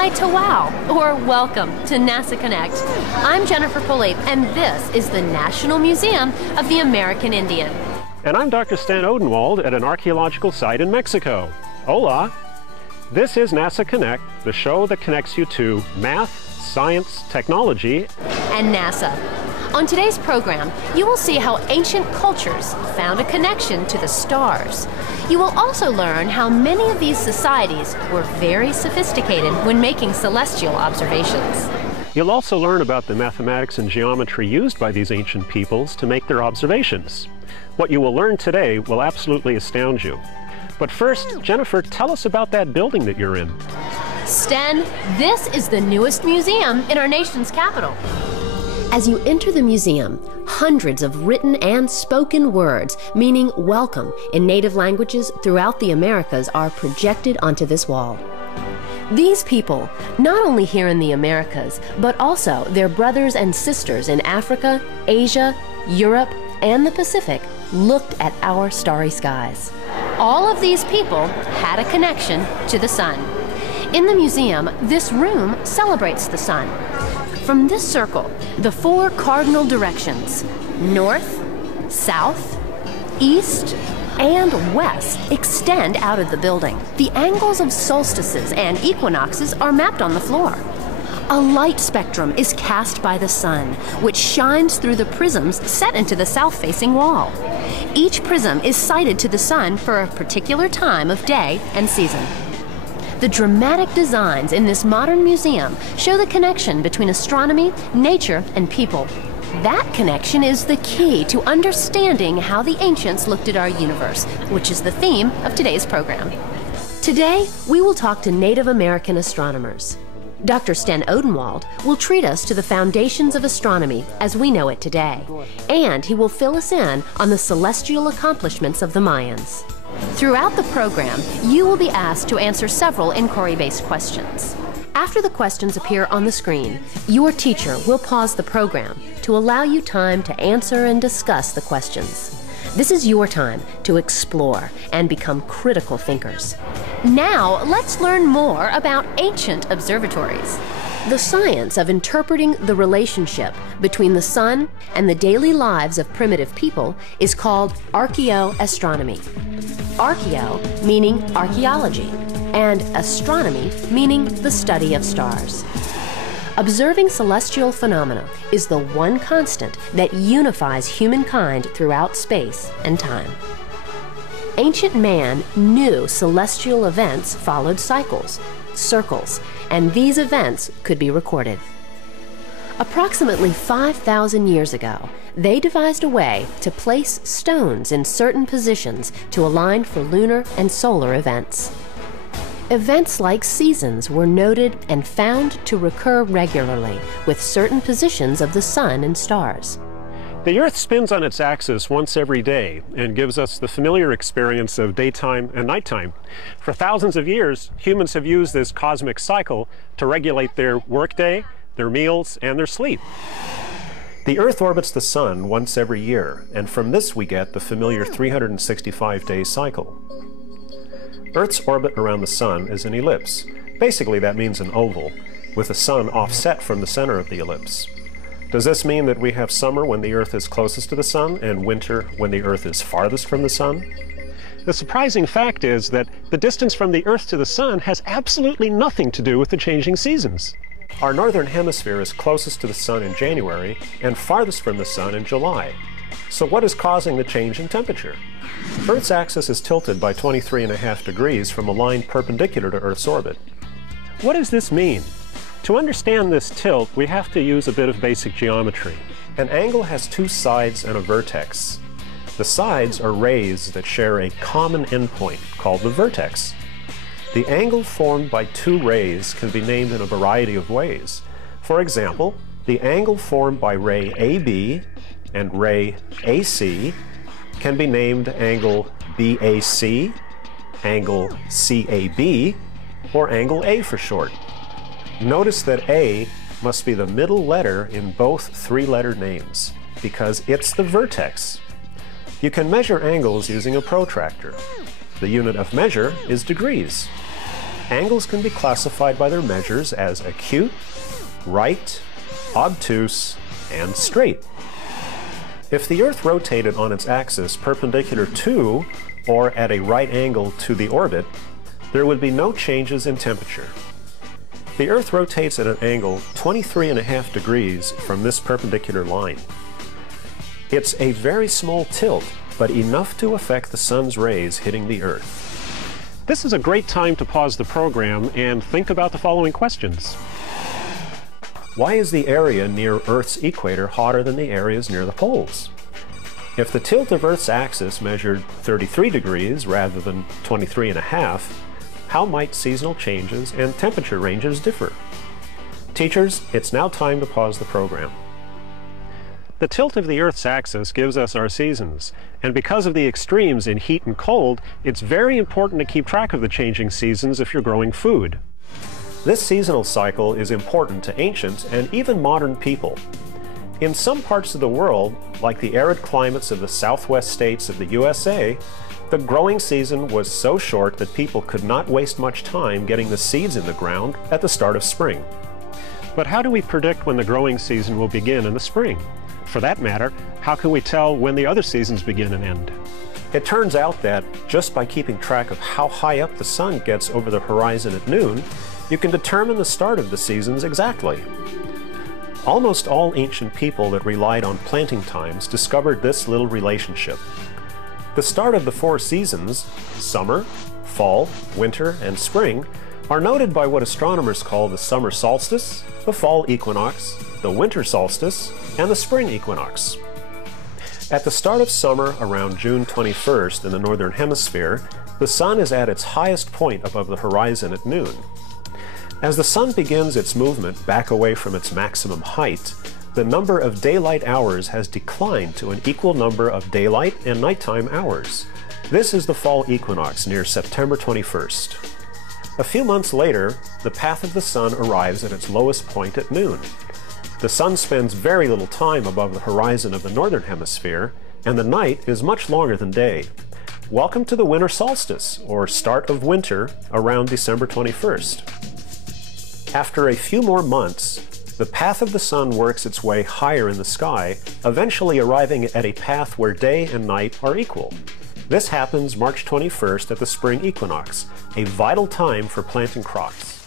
Hi to wow, or welcome to NASA Connect. I'm Jennifer Pulley, and this is the National Museum of the American Indian. And I'm Dr. Stan Odenwald at an archaeological site in Mexico. Hola! This is NASA Connect, the show that connects you to math, science, technology, and NASA. On today's program, you will see how ancient cultures found a connection to the stars. You will also learn how many of these societies were very sophisticated when making celestial observations. You'll also learn about the mathematics and geometry used by these ancient peoples to make their observations. What you will learn today will absolutely astound you. But first, Jennifer, tell us about that building that you're in. Sten, this is the newest museum in our nation's capital. As you enter the museum, hundreds of written and spoken words meaning welcome in native languages throughout the Americas are projected onto this wall. These people, not only here in the Americas, but also their brothers and sisters in Africa, Asia, Europe, and the Pacific, looked at our starry skies. All of these people had a connection to the sun. In the museum, this room celebrates the sun. From this circle, the four cardinal directions, north, south, east, and west, extend out of the building. The angles of solstices and equinoxes are mapped on the floor. A light spectrum is cast by the sun, which shines through the prisms set into the south-facing wall. Each prism is sighted to the sun for a particular time of day and season. The dramatic designs in this modern museum show the connection between astronomy, nature, and people. That connection is the key to understanding how the ancients looked at our universe, which is the theme of today's program. Today, we will talk to Native American astronomers. Dr. Stan Odenwald will treat us to the foundations of astronomy as we know it today, and he will fill us in on the celestial accomplishments of the Mayans. Throughout the program, you will be asked to answer several inquiry-based questions. After the questions appear on the screen, your teacher will pause the program to allow you time to answer and discuss the questions. This is your time to explore and become critical thinkers. Now, let's learn more about ancient observatories. The science of interpreting the relationship between the sun and the daily lives of primitive people is called Archeoastronomy. Archeo meaning archaeology, and astronomy meaning the study of stars. Observing celestial phenomena is the one constant that unifies humankind throughout space and time. Ancient man knew celestial events followed cycles, circles, and these events could be recorded. Approximately 5,000 years ago, they devised a way to place stones in certain positions to align for lunar and solar events. Events like seasons were noted and found to recur regularly with certain positions of the sun and stars. The Earth spins on its axis once every day and gives us the familiar experience of daytime and nighttime. For thousands of years, humans have used this cosmic cycle to regulate their workday, their meals, and their sleep. The Earth orbits the sun once every year, and from this we get the familiar 365-day cycle. Earth's orbit around the sun is an ellipse. Basically, that means an oval, with the sun offset from the center of the ellipse. Does this mean that we have summer when the Earth is closest to the sun and winter when the Earth is farthest from the sun? The surprising fact is that the distance from the Earth to the sun has absolutely nothing to do with the changing seasons. Our northern hemisphere is closest to the sun in January and farthest from the sun in July. So what is causing the change in temperature? Earth's axis is tilted by 23.5 degrees from a line perpendicular to Earth's orbit. What does this mean? To understand this tilt, we have to use a bit of basic geometry. An angle has two sides and a vertex. The sides are rays that share a common endpoint called the vertex. The angle formed by two rays can be named in a variety of ways. For example, the angle formed by ray AB and ray AC can be named angle BAC, angle CAB, or angle A for short. Notice that A must be the middle letter in both three-letter names, because it's the vertex. You can measure angles using a protractor. The unit of measure is degrees. Angles can be classified by their measures as acute, right, obtuse, and straight. If the Earth rotated on its axis perpendicular to or at a right angle to the orbit, there would be no changes in temperature. The Earth rotates at an angle 23.5 degrees from this perpendicular line. It's a very small tilt, but enough to affect the sun's rays hitting the Earth. This is a great time to pause the program and think about the following questions. Why is the area near Earth's equator hotter than the areas near the poles? If the tilt of Earth's axis measured 33 degrees rather than 23.5, how might seasonal changes and temperature ranges differ? Teachers, it's now time to pause the program. The tilt of the Earth's axis gives us our seasons, and because of the extremes in heat and cold, it's very important to keep track of the changing seasons if you're growing food. This seasonal cycle is important to ancient and even modern people. In some parts of the world, like the arid climates of the southwest states of the USA, the growing season was so short that people could not waste much time getting the seeds in the ground at the start of spring. But how do we predict when the growing season will begin in the spring? For that matter, how can we tell when the other seasons begin and end? It turns out that just by keeping track of how high up the sun gets over the horizon at noon, you can determine the start of the seasons exactly. Almost all ancient people that relied on planting times discovered this little relationship. The start of the four seasons, summer, fall, winter, and spring, are noted by what astronomers call the summer solstice, the fall equinox, the winter solstice, and the spring equinox. At the start of summer around June 21st in the northern hemisphere, the sun is at its highest point above the horizon at noon. As the sun begins its movement back away from its maximum height, the number of daylight hours has declined to an equal number of daylight and nighttime hours. This is the fall equinox near September 21st. A few months later, the path of the sun arrives at its lowest point at noon. The sun spends very little time above the horizon of the northern hemisphere, and the night is much longer than day. Welcome to the winter solstice, or start of winter, around December 21st. After a few more months, the path of the sun works its way higher in the sky, eventually arriving at a path where day and night are equal. This happens March 21st at the spring equinox, a vital time for planting crops.